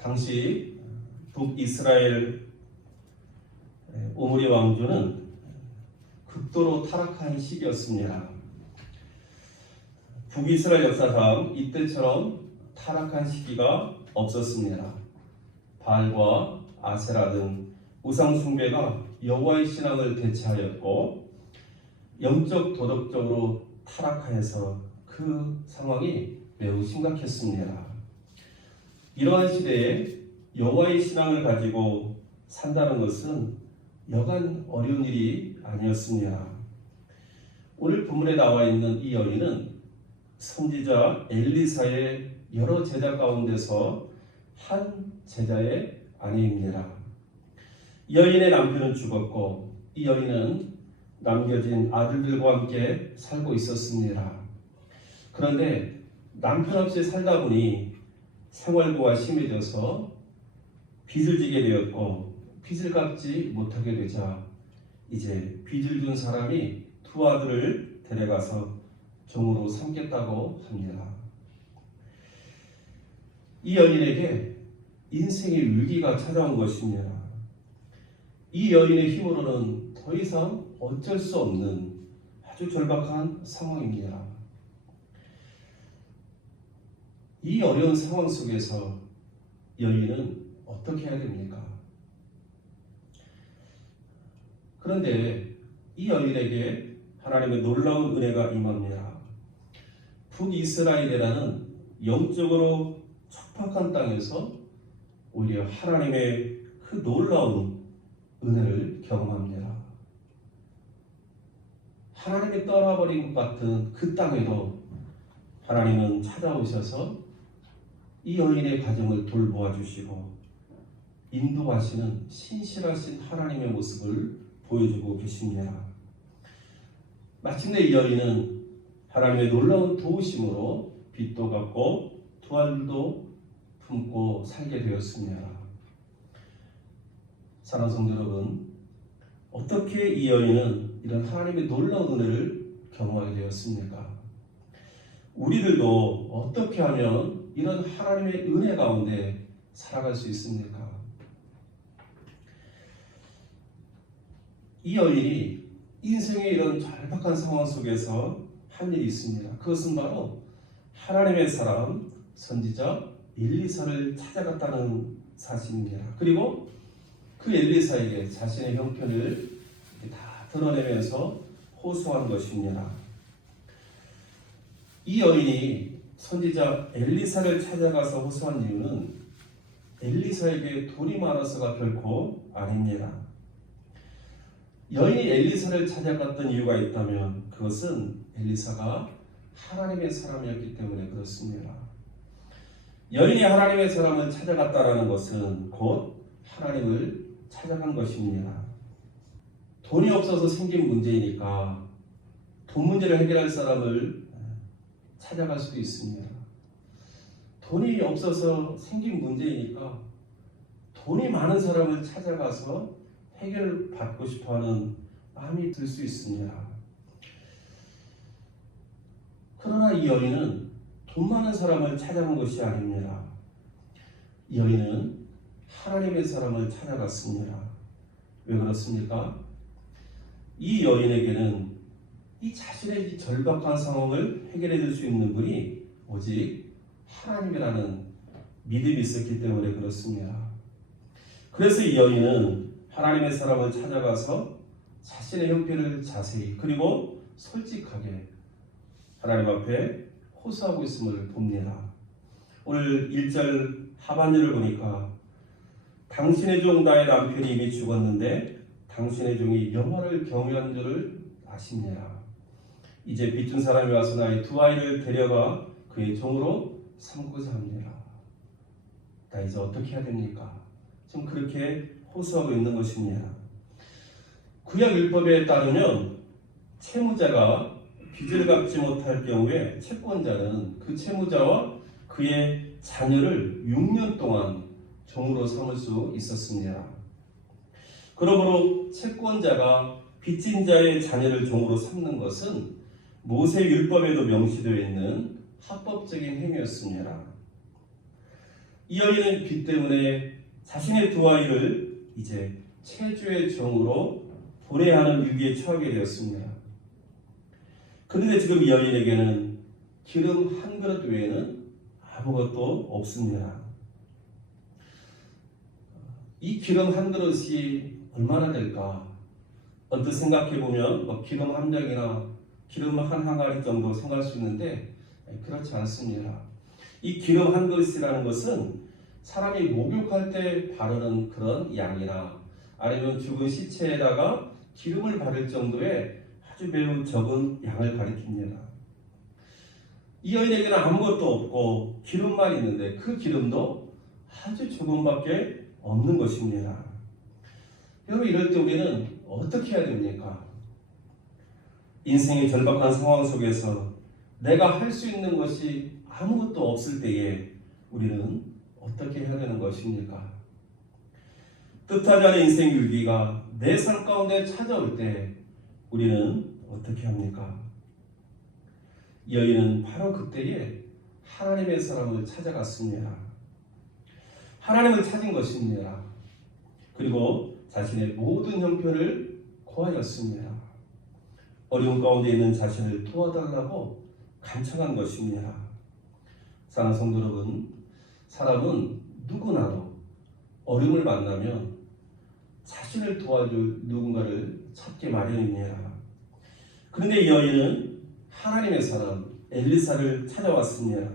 당시 북이스라엘 오므리 왕조는 극도로 타락한 시기였습니다. 북이스라엘 역사상 이때처럼 타락한 시기가 없었습니다. 바알과 아세라 등 우상 숭배가 여호와의 신앙을 대체하였고 영적 도덕적으로 타락하여서 그 상황이 매우 심각했습니다. 이러한 시대에 여호와의 신앙을 가지고 산다는 것은 여간 어려운 일이 아니었습니다. 오늘 본문에 나와 있는 이 여인은 선지자 엘리사의 여러 제자 가운데서 한 제자의 아내입니다. 이 여인의 남편은 죽었고 이 여인은 남겨진 아들들과 함께 살고 있었습니다. 그런데 남편 없이 살다 보니 생활고가 심해져서 빚을 지게 되었고 빚을 갚지 못하게 되자 이제 빚을 준 사람이 두 아들을 데려가서 종으로 삼겠다고 합니다. 이 여인에게 인생의 위기가 찾아온 것입니다. 이 여인의 힘으로는 더 이상 어쩔 수 없는 아주 절박한 상황입니다. 이 어려운 상황 속에서 여인은 어떻게 해야 됩니까? 그런데 이 여인에게 하나님의 놀라운 은혜가 임합니다. 북이스라엘이라는 영적으로 척박한 땅에서 오히려 하나님의 그 놀라운 은혜를 경험합니다. 하나님이 떠나버린 것 같은 그 땅에도 하나님은 찾아오셔서 이 여인의 가정을 돌보아 주시고 인도하시는 신실하신 하나님의 모습을 보여주고 계십니다. 마침내 이 여인은 하나님의 놀라운 도우심으로 빚도 갚고 두 아들도 품고 살게 되었습니다. 사랑하는 성도 여러분, 어떻게 이 여인은 이런 하나님의 놀라운 은혜를 경험하게 되었습니까? 우리들도 어떻게 하면 이런 하나님의 은혜 가운데 살아갈 수 있습니까? 이 여인이 인생의 이런 절박한 상황 속에서 한 일이 있습니다. 그것은 바로 하나님의 사람 선지자 엘리사를 찾아갔다는 사실입니다. 그리고 그 엘리사에게 자신의 형편을 다 드러내면서 호소한 것입니다. 이 여인이 선지자 엘리사를 찾아가서 호소한 이유는 엘리사에게 돈이 많아서가 결코 아닙니다. 여인이 엘리사를 찾아갔던 이유가 있다면 그것은 엘리사가 하나님의 사람이었기 때문에 그렇습니다. 여인이 하나님의 사람을 찾아갔다라는 것은 곧 하나님을 찾아간 것입니다. 돈이 없어서 생긴 문제이니까 돈 문제를 해결할 사람을 찾아갈 수도 있습니다. 돈이 없어서 생긴 문제이니까 돈이 많은 사람을 찾아가서 해결을 받고 싶어하는 마음이 들 수 있습니다. 그러나 이 여인은 돈 많은 사람을 찾아간 것이 아닙니다. 이 여인은 하나님의 사람을 찾아갔습니다. 왜 그렇습니까? 이 여인에게는 이 자신의 절박한 상황을 해결해 줄 수 있는 분이 오직 하나님이라는 믿음이 있었기 때문에 그렇습니다. 그래서 이 여인은 하나님의 사람을 찾아가서 자신의 형편을 자세히 그리고 솔직하게 하나님 앞에 호소하고 있음을 봅니다. 오늘 1절 하반절을 보니까 당신의 종 나의 남편이 이미 죽었는데 당신의 종이 여호와를 경외한 줄을 아십니다. 이제 빚준 사람이 와서 나의 두 아이를 데려가 그의 종으로 삼고자 합니다. 나 이제 어떻게 해야 됩니까? 지금 그렇게 호소하고 있는 것입니다. 구약 율법에 따르면 채무자가 빚을 갚지 못할 경우에 채권자는 그 채무자와 그의 자녀를 6년 동안 종으로 삼을 수 있었습니다. 그러므로 채권자가 빚진 자의 자녀를 종으로 삼는 것은 모세 율법에도 명시되어 있는 합법적인 행위였습니다. 이 여인은 빚 때문에 자신의 두 아이를 이제 체주의 종으로 보내야 하는 위기에 처하게 되었습니다. 그런데 지금 이 여인에게는 기름 한 그릇 외에는 아무것도 없습니다. 이 기름 한 그릇이 얼마나 될까? 언뜻 생각해보면 기름 한 병이나 기름 한 항아리 정도 생각할 수 있는데 그렇지 않습니다. 이 기름 한 그릇이라는 것은 사람이 목욕할 때 바르는 그런 양이나 아니면 죽은 시체에다가 기름을 바를 정도의 아주 매우 적은 양을 가리킵니다. 이 여인에게는 아무것도 없고 기름만 있는데 그 기름도 아주 조금밖에 없는 것입니다. 여러분, 이럴 때 우리는 어떻게 해야 됩니까? 인생의 절박한 상황 속에서 내가 할 수 있는 것이 아무것도 없을 때에 우리는 어떻게 해야 되는 것입니까? 뜻하지 않은 인생 위기가 내 삶 가운데 찾아올 때 우리는 어떻게 합니까? 이 여인은 바로 그때에 하나님의 사람을 찾아갔습니다. 하나님을 찾은 것입니다. 그리고 자신의 모든 형편을 고하였습니다. 어려운 가운데 있는 자신을 도와달라고 간청한 것입니다. 사랑하는 성도 여러분, 사람은 누구나도 어려움을 만나면 자신을 도와줄 누군가를 찾기 마련입니다. 그런데 이 여인은 하나님의 사람 엘리사를 찾아왔습니다.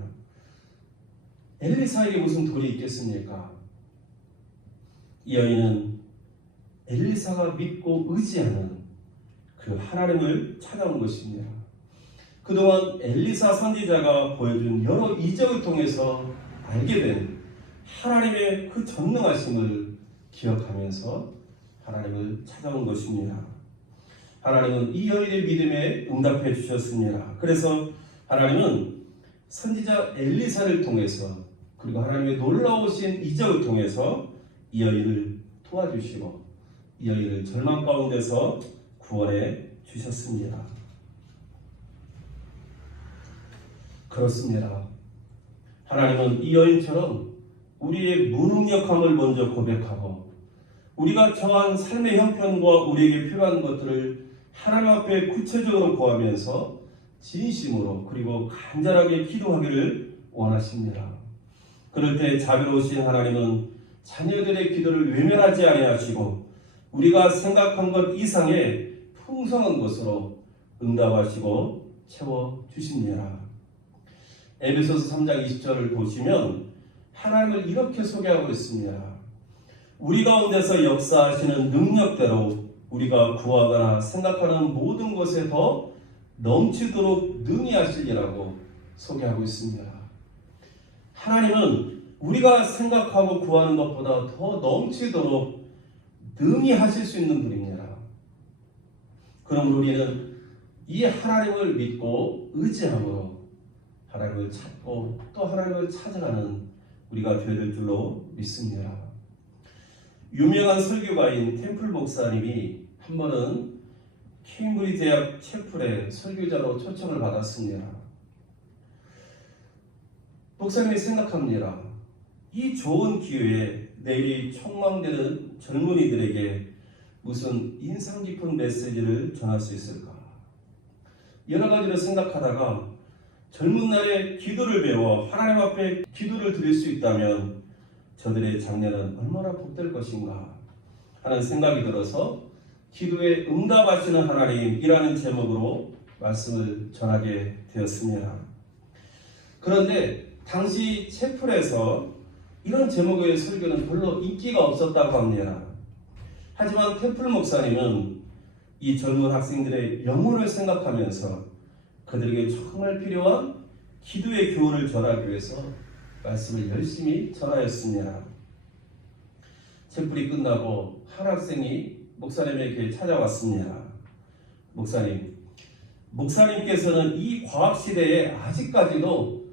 엘리사에게 무슨 돈이 있겠습니까? 이 여인은 엘리사가 믿고 의지하는 그 하나님을 찾아온 것입니다. 그동안 엘리사 선지자가 보여준 여러 이적을 통해서 알게 된 하나님의 그 전능하심을 기억하면서 하나님을 찾아온 것입니다. 하나님은 이 여인의 믿음에 응답해 주셨습니다. 그래서 하나님은 선지자 엘리사를 통해서 그리고 하나님의 놀라우신 이적을 통해서 이 여인을 도와주시고 이 여인을 절망 가운데서 구원해 주셨습니다. 그렇습니다. 하나님은 이 여인처럼 우리의 무능력함을 먼저 고백하고 우리가 처한 삶의 형편과 우리에게 필요한 것들을 하나님 앞에 구체적으로 구하면서 진심으로 그리고 간절하게 기도하기를 원하십니다. 그럴 때 자비로우신 하나님은 자녀들의 기도를 외면하지 아니하시고 우리가 생각한 것 이상의 풍성한 것으로 응답하시고 채워주십니다. 에베소서 3장 20절을 보시면 하나님을 이렇게 소개하고 있습니다. 우리 가운데서 역사하시는 능력대로 우리가 구하거나 생각하는 모든 것에 더 넘치도록 능히 하시리라고 소개하고 있습니다. 하나님은 우리가 생각하고 구하는 것보다 더 넘치도록 능히 하실 수 있는 분입니다. 그럼 우리는 이 하나님을 믿고 의지함으로 하나님을 찾고 또 하나님을 찾아가는 우리가 되어야 될 줄로 믿습니다. 유명한 설교가인 템플 목사님이 한 번은 케임브리지 대학 채플에 설교자로 초청을 받았습니다. 목사님이 생각합니다. 이 좋은 기회에 내일이 촉망되는 젊은이들에게 무슨 인상 깊은 메시지를 전할 수 있을까? 여러 가지를 생각하다가 젊은 날에 기도를 배워 하나님 앞에 기도를 드릴 수 있다면 저들의 장래는 얼마나 복될 것인가 하는 생각이 들어서 기도에 응답하시는 하나님이라는 제목으로 말씀을 전하게 되었습니다. 그런데 당시 채플에서 이런 제목의 설교는 별로 인기가 없었다고 합니다. 하지만 템플 목사님은 이 젊은 학생들의 영혼을 생각하면서 그들에게 정말 필요한 기도의 교훈을 전하기 위해서 말씀을 열심히 전하였습니다. 채플이 끝나고 한 학생이 목사님에게 찾아왔습니다. 목사님께서는 이 과학시대에 아직까지도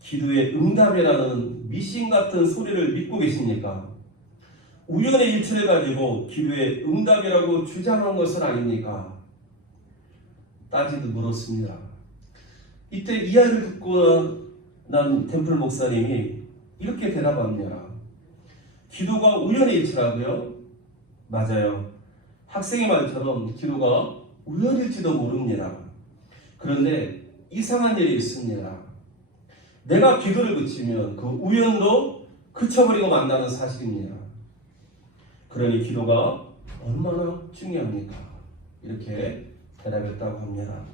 기도의 응답이라는 미신 같은 소리를 믿고 계십니까? 우연의 일치를 가지고 기도의 응답이라고 주장한 것은 아닙니까? 따지듯 물었습니다. 이때 이야기를 듣고 난 템플 목사님이 이렇게 대답합니다. 기도가 우연의 일치라고요? 맞아요. 학생의 말처럼 기도가 우연일지도 모릅니다. 그런데 이상한 일이 있습니다. 내가 기도를 그치면 그 우연도 그쳐버리고 만다는 사실입니다. 그러니 기도가 얼마나 중요합니까? 이렇게 대답했다고 합니다.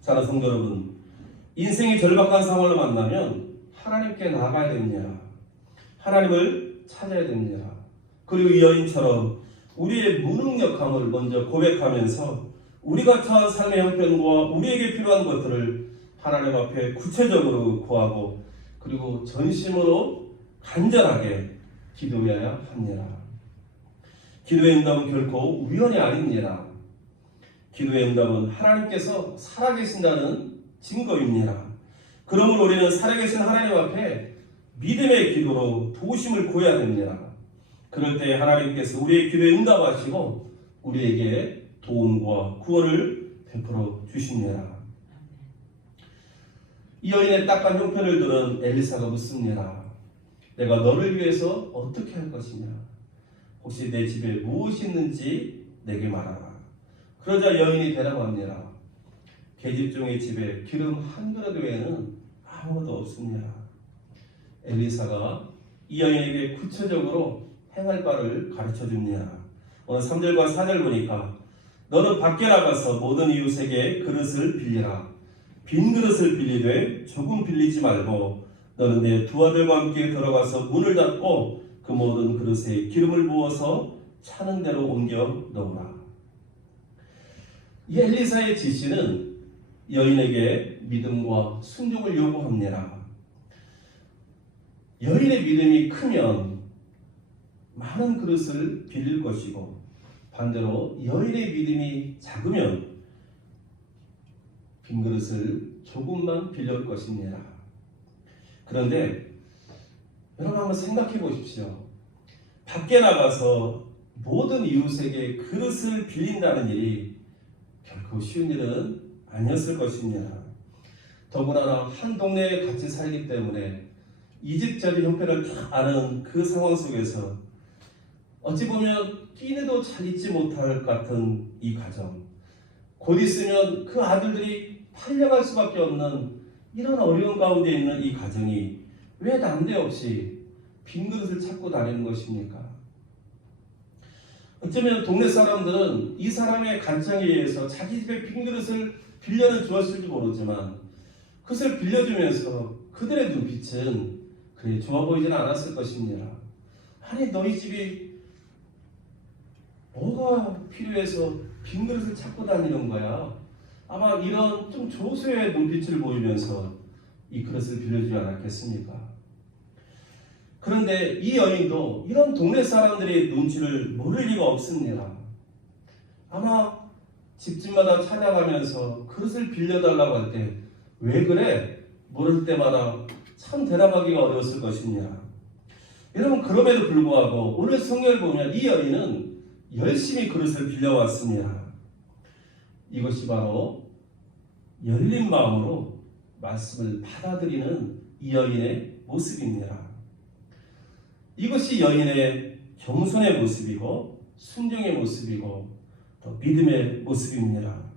사랑하는 성도 여러분, 인생이 절박한 상황을 만나면 하나님께 나아가야 됩니다. 하나님을 찾아야 됩니다. 그리고 이 여인처럼 우리의 무능력함을 먼저 고백하면서 우리가 처한 삶의 형편과 우리에게 필요한 것들을 하나님 앞에 구체적으로 구하고 그리고 전심으로 간절하게 기도해야 합니다. 기도의 응답은 결코 우연이 아닙니다. 기도의 응답은 하나님께서 살아계신다는 증거입니다. 그러므로 우리는 살아계신 하나님 앞에 믿음의 기도로 도우심을 구해야 됩니다. 그럴 때 하나님께서 우리의 기도에 응답하시고 우리에게 도움과 구원을 베풀어 주십니다. 이 여인의 딱한 형편을 들은 엘리사가 묻습니다. 내가 너를 위해서 어떻게 할 것이냐? 혹시 내 집에 무엇이 있는지 내게 말하라. 그러자 여인이 대답합니다. 계집종의 집에 기름 한 그릇 외에는 아무것도 없습니다. 엘리사가 이 여인에게 구체적으로 행할 바를 가르쳐 줍니다. 오늘 3절과 4절 보니까 너는 밖에 나가서 모든 이웃에게 그릇을 빌리라. 빈 그릇을 빌리되 조금 빌리지 말고 너는 내 두 아들과 함께 들어가서 문을 닫고 그 모든 그릇에 기름을 부어서 차는 대로 옮겨 넣으라. 이 엘리사의 지시는 여인에게 믿음과 순종을 요구합니다. 여인의 믿음이 크면 많은 그릇을 빌릴 것이고 반대로 여인의 믿음이 작으면 빈 그릇을 조금만 빌릴 것입니다. 그런데 여러분 한번 생각해 보십시오. 밖에 나가서 모든 이웃에게 그릇을 빌린다는 일이 결코 쉬운 일은 아니었을 것입니다. 더구나 한 동네에 같이 살기 때문에 이집저집 형편을 다 아는 그 상황 속에서 어찌 보면 끼니도 잘 잊지 못할 것 같은 이 가정, 곧 있으면 그 아들들이 팔려갈 수밖에 없는 이런 어려운 가운데 있는 이 가정이 왜 난데없이 빈 그릇을 찾고 다니는 것입니까? 어쩌면 동네 사람들은 이 사람의 간청에 의해서 자기 집에 빈 그릇을 빌려는 주었을지 모르지만 그것을 빌려주면서 그들의 눈빛은 그리 좋아 보이지는 않았을 것입니다. 아니 너희 집이 뭐가 필요해서 빈 그릇을 찾고 다니는 거야? 아마 이런 좀 조소의 눈빛을 보이면서 이 그릇을 빌려주지 않았겠습니까? 그런데 이 여인도 이런 동네 사람들의 눈치를 모를 리가 없습니다. 아마 집집마다 찾아가면서 그릇을 빌려달라고 할 때 왜 그래? 물을 때마다 참 대답하기가 어려웠을 것입니다. 여러분 그럼에도 불구하고 오늘 성경을 보면 이 여인은 열심히 그릇을 빌려왔습니다. 이것이 바로 열린 마음으로 말씀을 받아들이는 이 여인의 모습입니다. 이것이 여인의 겸손의 모습이고 순종의 모습이고 또 믿음의 모습입니다.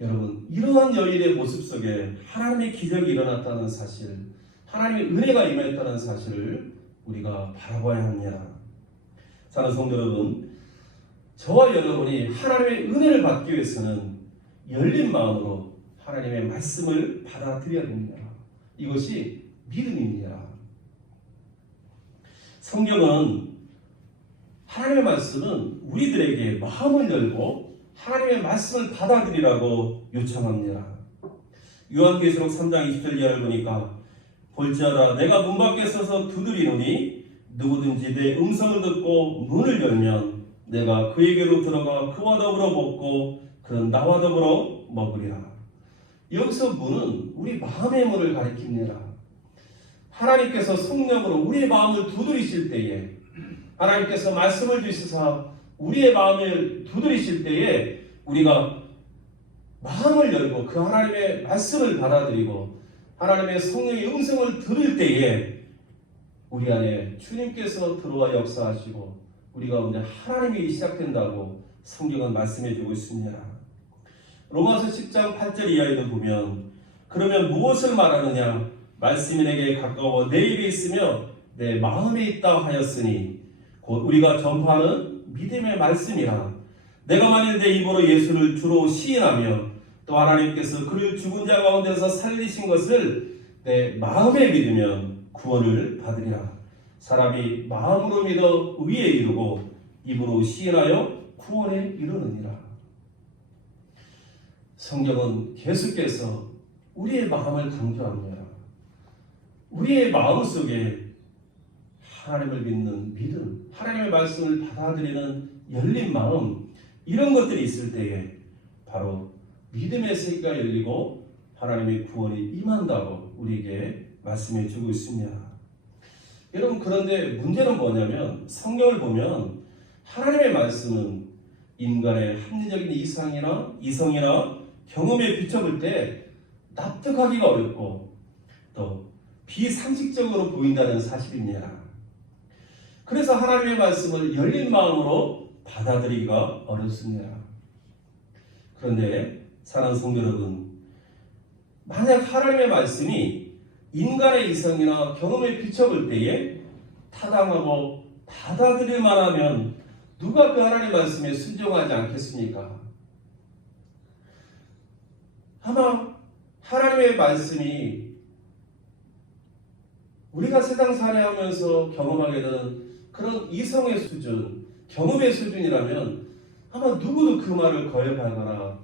여러분 이러한 여인의 모습 속에 하나님의 기적이 일어났다는 사실, 하나님의 은혜가 임했다는 사실을 우리가 바라봐야 합니다. 사랑하는 성도 여러분, 저와 여러분이 하나님의 은혜를 받기 위해서는 열린 마음으로 하나님의 말씀을 받아들여야 됩니다. 이것이 믿음입니다. 성경은 하나님의 말씀은 우리들에게 마음을 열고 하나님의 말씀을 받아들이라고 요청합니다. 요한계시록 3장 20절 이하를 보니까 볼지어다 내가 문 밖에 서서 두드리노니 누구든지 내 음성을 듣고 문을 열면 내가 그에게로 들어가 그와 더불어 먹고 그는 나와 더불어 먹으리라. 여기서 문은 우리 마음의 문을 가리킵니다. 하나님께서 성령으로 우리의 마음을 두드리실 때에, 하나님께서 말씀을 주시사 우리의 마음을 두드리실 때에 우리가 마음을 열고 그 하나님의 말씀을 받아들이고 하나님의 성령의 음성을 들을 때에 우리 안에 주님께서 들어와 역사하시고 우리 가운데 하나님이 시작된다고 성경은 말씀해주고 있습니다. 로마서 10장 8절 이하에도 보면 그러면 무엇을 말하느냐 말씀이 내게 가까워 내 입에 있으며 내 마음에 있다 하였으니 곧 우리가 전파하는 믿음의 말씀이라. 내가 만일 내 입으로 예수를 주로 시인하며 또 하나님께서 그를 죽은 자 가운데서 살리신 것을 내 마음에 믿으면 구원을 받으리라. 사람이 마음으로 믿어 의에 이르고 입으로 시인하여 구원에 이르느니라. 성경은 계속해서 우리의 마음을 강조합니다. 우리의 마음속에 하나님을 믿는 믿음, 하나님의 말씀을 받아들이는 열린 마음, 이런 것들이 있을 때에 바로 믿음의 세계가 열리고 하나님의 구원이 임한다고 우리에게 말씀해 주고 있습니다. 여러분, 그런데 문제는 뭐냐면 성경을 보면 하나님의 말씀은 인간의 합리적인 이성이나 경험에 비춰볼 때 납득하기가 어렵고 또 비상식적으로 보인다는 사실입니다. 그래서 하나님의 말씀을 열린 마음으로 받아들이기가 어렵습니다. 그런데 사랑하는 성도 여러분, 만약 하나님의 말씀이 인간의 이성이나 경험에 비춰볼 때에 타당하고 받아들일 만하면 누가 그 하나님의 말씀에 순종하지 않겠습니까? 아마 하나님의 말씀이 우리가 세상 살아가면서 경험하게 되는 그런 이성의 수준, 경험의 수준이라면 아마 누구도 그 말을 거역하거나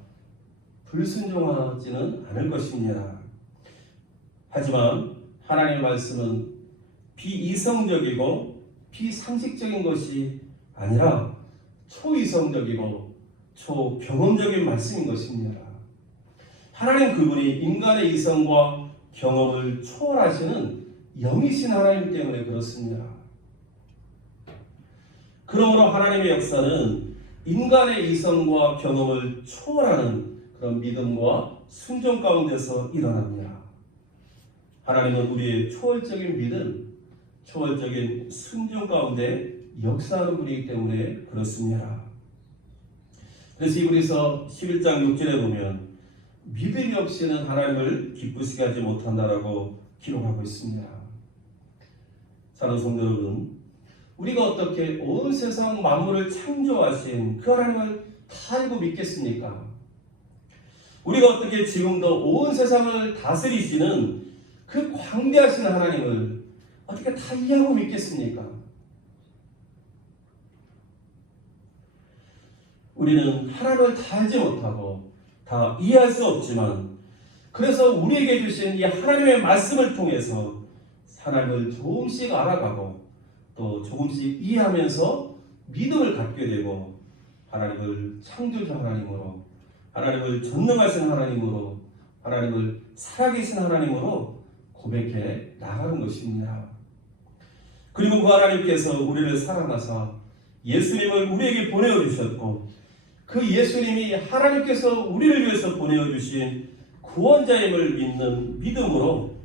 불순종하지는 않을 것입니다. 하지만 하나님의 말씀은 비이성적이고 비상식적인 것이 아니라 초이성적이고 초경험적인 말씀인 것입니다. 하나님 그분이 인간의 이성과 경험을 초월하시는 영이신 하나님 때문에 그렇습니다. 그러므로 하나님의 역사는 인간의 이성과 경험을 초월하는 그런 믿음과 순종 가운데서 일어납니다. 하나님은 우리의 초월적인 믿음, 초월적인 순종 가운데 역사하는 분이기 때문에 그렇습니다. 그래서 히브리서 11장 6절에 보면 믿음이 없이는 하나님을 기쁘시게 하지 못한다라고 기록하고 있습니다. 사랑하는 성도 여러분, 우리가 어떻게 온 세상 만물을 창조하신 그 하나님을 다 알고 믿겠습니까? 우리가 어떻게 지금도 온 세상을 다스리시는 그 광대하신 하나님을 어떻게 다 이해하고 믿겠습니까? 우리는 하나님을 다 알지 못하고 다 이해할 수 없지만 그래서 우리에게 주신 이 하나님의 말씀을 통해서 하나님을 조금씩 알아가고 또 조금씩 이해하면서 믿음을 갖게 되고 하나님을 창조주 하나님으로, 하나님을 전능하신 하나님으로, 하나님을 살아계신 하나님으로 고백해 나가는 것입니다. 그리고 그 하나님께서 우리를 사랑하사 예수님을 우리에게 보내어 주셨고 그 예수님이 하나님께서 우리를 위해서 보내어 주신 구원자임을 믿는 믿음으로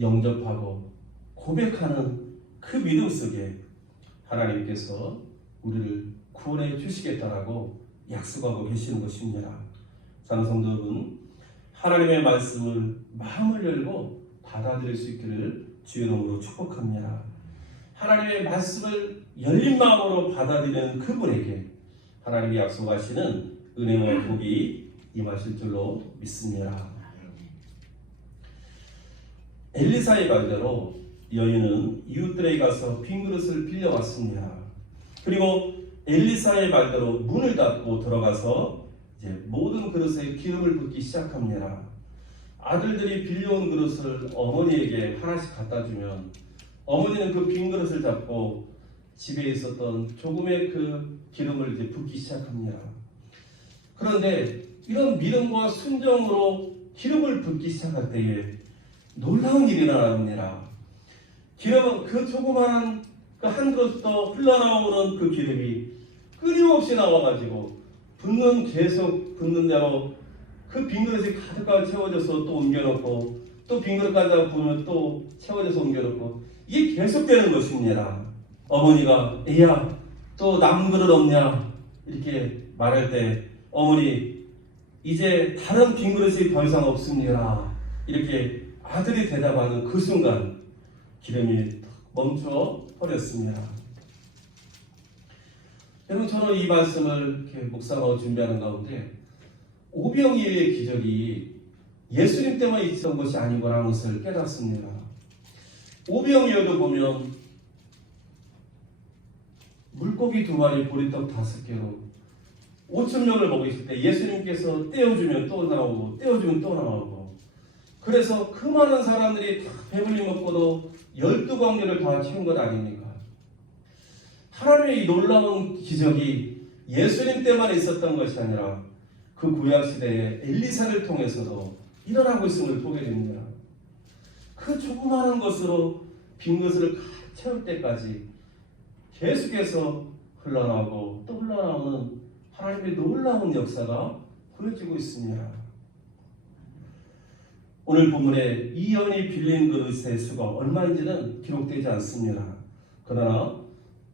영접하고 고백하는 그 믿음 속에 하나님께서 우리를 구원해 주시겠다라고 약속하고 계시는 것입니다. 사랑하는 성도 여러분, 하나님의 말씀을 마음을 열고 받아들일 수 있기를 주의 이름으로 축복합니다. 하나님의 말씀을 열린 마음으로 받아들이는 그분에게 하나님이 약속하시는 은혜와 복이 임하실 줄로 믿습니다. 엘리사의 말대로 여인은 이웃들에게 가서 빈 그릇을 빌려왔습니다. 그리고 엘리사의 말대로 문을 닫고 들어가서 이제 모든 그릇에 기름을 붓기 시작합니다. 아들들이 빌려온 그릇을 어머니에게 하나씩 갖다 주면 어머니는 그 빈 그릇을 잡고 집에 있었던 조금의 그 기름을 이제 붓기 시작합니다. 그런데 이런 믿음과 순종으로 기름을 붓기 시작할 때에 놀라운 일이 일어납니다. 기름은 그 조그마한 그 한 그릇부터 흘러나오는 그 기름이 끊임없이 나와가지고 계속 붓는 대로 그 빈 그릇이 가득하게 채워져서 또 옮겨놓고 또 빈 그릇 가져다 부으면 또 채워져서 옮겨놓고 이게 계속되는 것입니다. 어머니가 애야 또 남은 그릇 없냐 이렇게 말할 때 어머니 이제 다른 빈 그릇이 더 이상 없습니다. 이렇게 아들이 대답하는 그 순간 기름이 멈춰 버렸습니다. 여러분 저는 이 말씀을 이렇게 묵상하고 준비하는 가운데 오병이어의 기적이 예수님 때만 있었던 것이 아니구나 하는 것을 깨닫습니다. 오병이어도 보면 물고기 2마리 보리떡 5개로 5,000명을 먹이실 때 예수님께서 떼어주면 또 나오고 떼어주면 또 나오고 그래서 그 많은 사람들이 다 배불리 먹고도 12광야를 다 채운 것 아닙니까? 하나님의 이 놀라운 기적이 예수님 때만 있었던 것이 아니라 그 구약시대에 엘리사를 통해서도 일어나고 있음을 보게 됩니다. 그 조그마한 것으로 빈 것을 가득 채울 때까지 계속해서 흘러나오고 또 흘러나오는 하나님의 놀라운 역사가 보여지고 있습니다. 오늘 본문에 이 여인이 빌린 그릇의 수가 얼마인지는 기록되지 않습니다. 그러나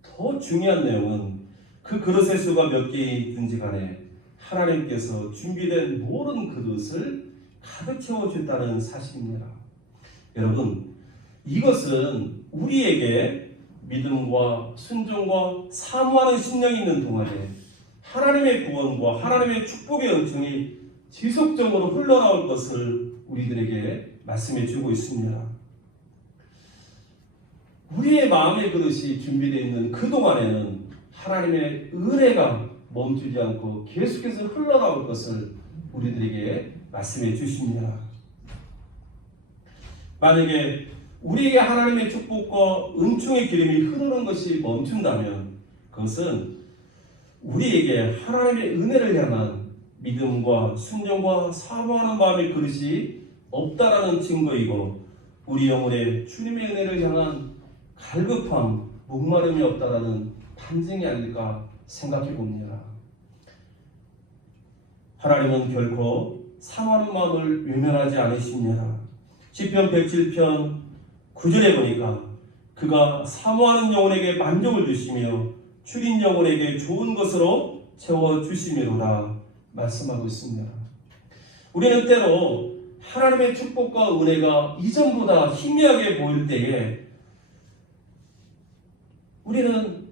더 중요한 내용은 그 그릇의 수가 몇 개이든지 간에 하나님께서 준비된 모든 그릇을 가득 채워줬다는 사실입니다. 여러분 이것은 우리에게 믿음과 순종과 사모하는 심령이 있는 동안에 하나님의 구원과 하나님의 축복의 은총이 지속적으로 흘러나올 것을 우리들에게 말씀해 주고 있습니다. 우리의 마음의 그릇이 준비되어 있는 그 동안에는 하나님의 은혜가 멈추지 않고 계속해서 흘러나올 것을 우리들에게 말씀해 주십니다. 만약에 우리에게 하나님의 축복과 은총의 기름이 흐르는 것이 멈춘다면 그것은 우리에게 하나님의 은혜를 향한 믿음과 순종과 사모하는 마음의 그릇이 없다라는 증거이고 우리 영혼에 주님의 은혜를 향한 갈급함, 목마름이 없다라는 반증이 아닐까 생각해 봅니다. 하나님은 결코 상하는 마음을 외면하지 않으십니다. 시편 107편 9절에 보니까 그가 사모하는 영혼에게 만족을 주시며 줄인 영혼에게 좋은 것으로 채워주시미로라 말씀하고 있습니다. 우리는 때로 하나님의 축복과 은혜가 이전보다 희미하게 보일 때에 우리는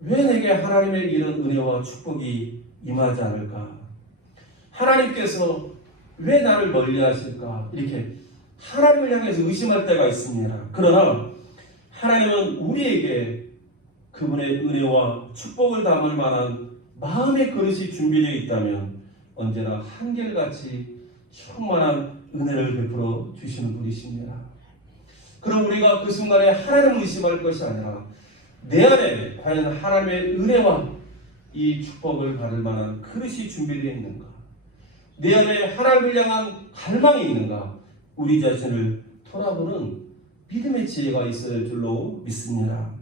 왜 내게 하나님의 이런 은혜와 축복이 임하지 않을까? 하나님께서 왜 나를 멀리 하실까? 이렇게 하나님을 향해서 의심할 때가 있습니다. 그러나 하나님은 우리에게 그분의 은혜와 축복을 담을 만한 마음의 그릇이 준비되어 있다면 언제나 한결같이 충만한 은혜를 베풀어 주시는 분이십니다. 그럼 우리가 그 순간에 하나님을 의심할 것이 아니라 내 안에 과연 하나님의 은혜와 이 축복을 받을 만한 그릇이 준비되어 있는가? 내 안에 하나님을 향한 갈망이 있는가? 우리 자신을 돌아보는 믿음의 지혜가 있어야 줄로 믿습니다.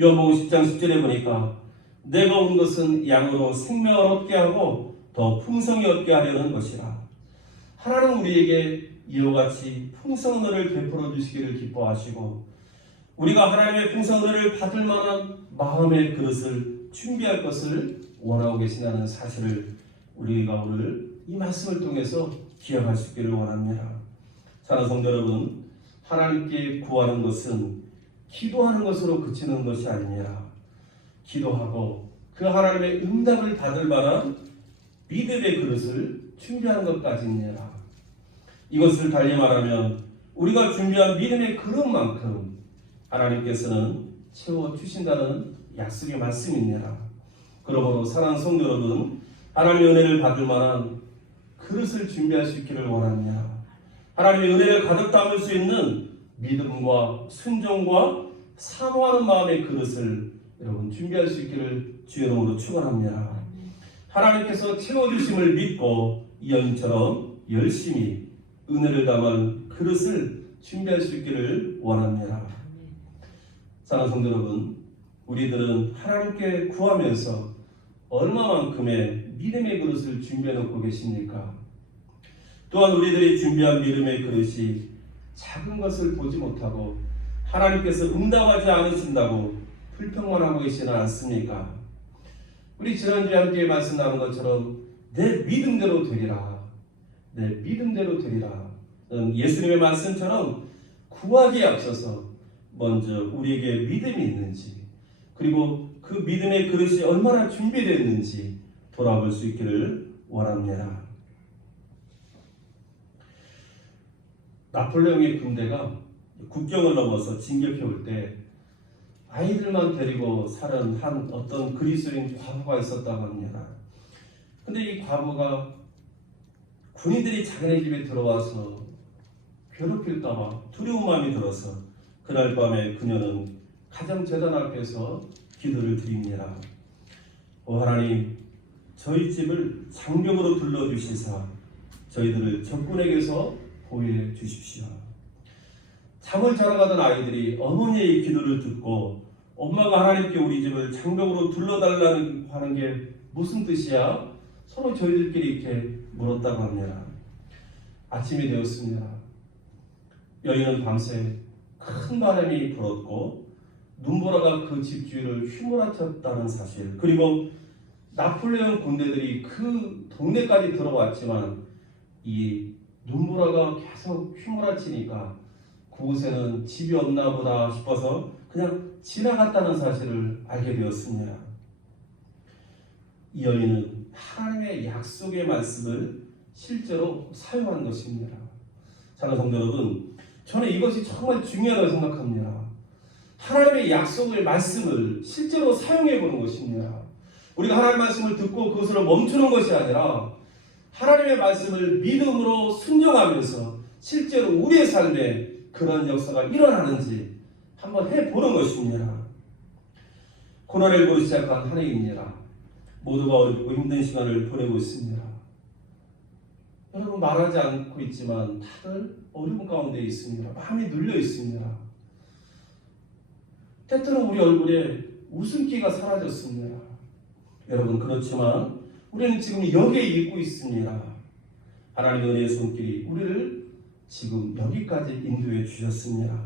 요한복음 10장 10절에 보니까 내가 온 것은 양으로 생명을 얻게 하고 더 풍성히 얻게 하려는 것이라. 하나님은 우리에게 이와 같이 풍성을 베풀어 주시기를 기뻐하시고 우리가 하나님의 풍성을 받을 만한 마음의 그릇을 준비할 것을 원하고 계시다는 사실을 우리가 오늘 이 말씀을 통해서 기억할 수 있기를 원합니다. 사랑하는 성도 여러분, 하나님께 구하는 것은 기도하는 것으로 그치는 것이 아니라 기도하고 그 하나님의 응답을 받을 만한 믿음의 그릇을 준비하는 것까지입니다. 이것을 달리 말하면 우리가 준비한 믿음의 그릇만큼 하나님께서는 채워주신다는 약속의 말씀입니다. 그러므로 사랑하는 성도 여러분, 하나님의 은혜를 받을 만한 그릇을 준비할 수 있기를 원합니다. 하나님의 은혜를 가득 담을 수 있는 믿음과 순종과 사모하는 마음의 그릇을 여러분 준비할 수 있기를 주의 이름으로 축원합니다. 하나님께서 채워주심을 믿고 이 여인처럼 열심히 은혜를 담은 그릇을 준비할 수 있기를 원합니다. 사랑하는 성도 여러분, 우리들은 하나님께 구하면서 얼마만큼의 믿음의 그릇을 준비해 놓고 계십니까? 또한 우리들이 준비한 믿음의 그릇이 작은 것을 보지 못하고 하나님께서 응답하지 않으신다고 불평만 하고 계시는 않습니까? 우리 지난주에 함께 말씀 나눈 것처럼 내 믿음대로 되리라. 내 믿음대로 되리라. 예수님의 말씀처럼 구하기에 앞서서 먼저 우리에게 믿음이 있는지, 그리고 그 믿음의 그릇이 얼마나 준비되었는지 돌아볼 수 있기를 원합니다. 나폴레옹의 군대가 국경을 넘어서 진격해 올 때 아이들만 데리고 사는 한 어떤 그리스도인 과부가 있었다고 합니다. 근데 이 과부가 군인들이 자기네 집에 들어와서 괴롭힐까봐 두려운 마음이 들어서 그날 밤에 그녀는 가정재단 앞에서 기도를 드립니다. 오 하나님, 저희 집을 장벽으로 둘러주시사 저희들을 적군에게서 보호해 주십시오. 잠을 자러 가던 아이들이 어머니의 기도를 듣고 엄마가 하나님께 우리 집을 장벽으로 둘러달라는 하는 게 무슨 뜻이야? 서로 저희들끼리 이렇게 물었다고 합니다. 아침이 되었습니다. 여인은 밤새 큰 바람이 불었고 눈보라가 그 집 주위를 휘몰아쳤다는 사실, 그리고 나폴레옹 군대들이 그 동네까지 들어왔지만 이 눈보라가 계속 휘몰아치니까 그곳에는 집이 없나 보다 싶어서 그냥 지나갔다는 사실을 알게 되었습니다. 이 여인은 하나님의 약속의 말씀을 실제로 사용한 것입니다. 사랑하는 성도 여러분, 저는 이것이 정말 중요하다고 생각합니다. 하나님의 약속의 말씀을 실제로 사용해 보는 것입니다. 우리가 하나님의 말씀을 듣고 그것으로 멈추는 것이 아니라 하나님의 말씀을 믿음으로 순종하면서 실제로 우리의 삶에 그런 역사가 일어나는지 한번 해보는 것입니다. 코로나19로 시작한 한 해입니다. 모두가 어렵고 힘든 시간을 보내고 있습니다. 여러분, 말하지 않고 있지만 다들 어려운 가운데 있습니다. 마음이 눌려 있습니다. 때때로 우리 얼굴에 웃음기가 사라졌습니다. 여러분, 그렇지만 우리는 지금 여기에 있고 있습니다. 하나님의 은혜의 손길이 우리를 지금 여기까지 인도해 주셨습니다.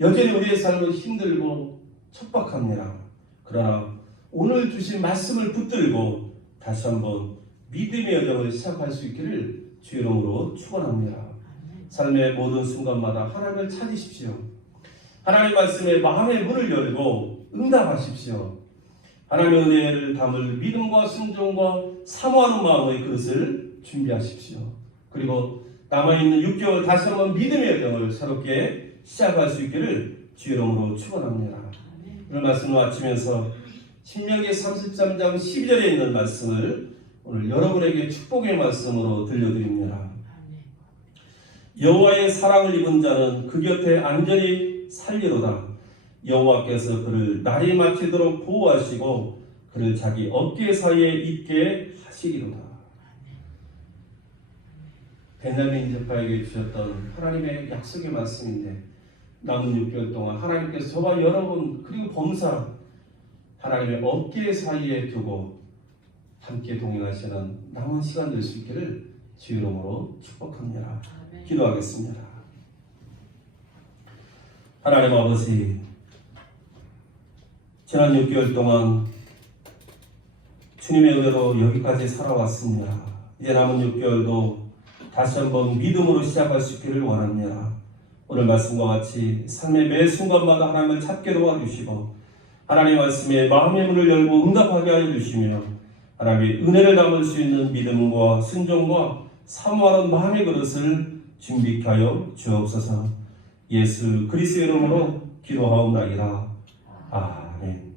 여전히 우리의 삶은 힘들고 척박합니다. 그러나 오늘 주신 말씀을 붙들고 다시 한번 믿음의 여정을 시작할 수 있기를 주의 이름으로 축원합니다. 삶의 모든 순간마다 하나님을 찾으십시오. 하나님의 말씀에 마음의 문을 열고 응답하십시오. 하나님의 은혜를 담을 믿음과 순종과 사모하는 마음의 그릇을 준비하십시오. 그리고 남아있는 6개월 다시 한번 믿음의 여정을 새롭게 시작할 수 있기를 주의 이름으로 축원합니다. 오늘 말씀을 마치면서 신명기 33장 12절에 있는 말씀을 오늘 여러분에게 축복의 말씀으로 들려드립니다. 여호와의 사랑을 입은 자는 그 곁에 안전히 살리로다. 여호와께서 그를 날이 마치도록 보호하시고 그를 자기 어깨 사이에 있게 하시리로다. 베냐민 제파에게 주셨던 하나님의 약속의 말씀인데 남은 6개월 동안 하나님께서 저와 여러분 그리고 범사 하나님의 어깨 사이에 두고 함께 동행하시는 남은 시간 될 수 있기를 주의 이름으로 축복합니다. 기도하겠습니다. 하나님 아버지, 지난 6개월 동안 주님의 은혜로 여기까지 살아왔습니다. 이제 남은 6개월도 다시 한번 믿음으로 시작할 수 있기를 원합니다. 오늘 말씀과 같이 삶의 매 순간마다 하나님을 찾게 도와주시고 하나님의 말씀에 마음의 문을 열고 응답하게 하여 주시며 하나님의 은혜를 담을 수 있는 믿음과 순종과 사모하는 마음의 그릇을 준비케 하여 주옵소서. 예수 그리스도의 이름으로 기도하옵나이다. 아멘.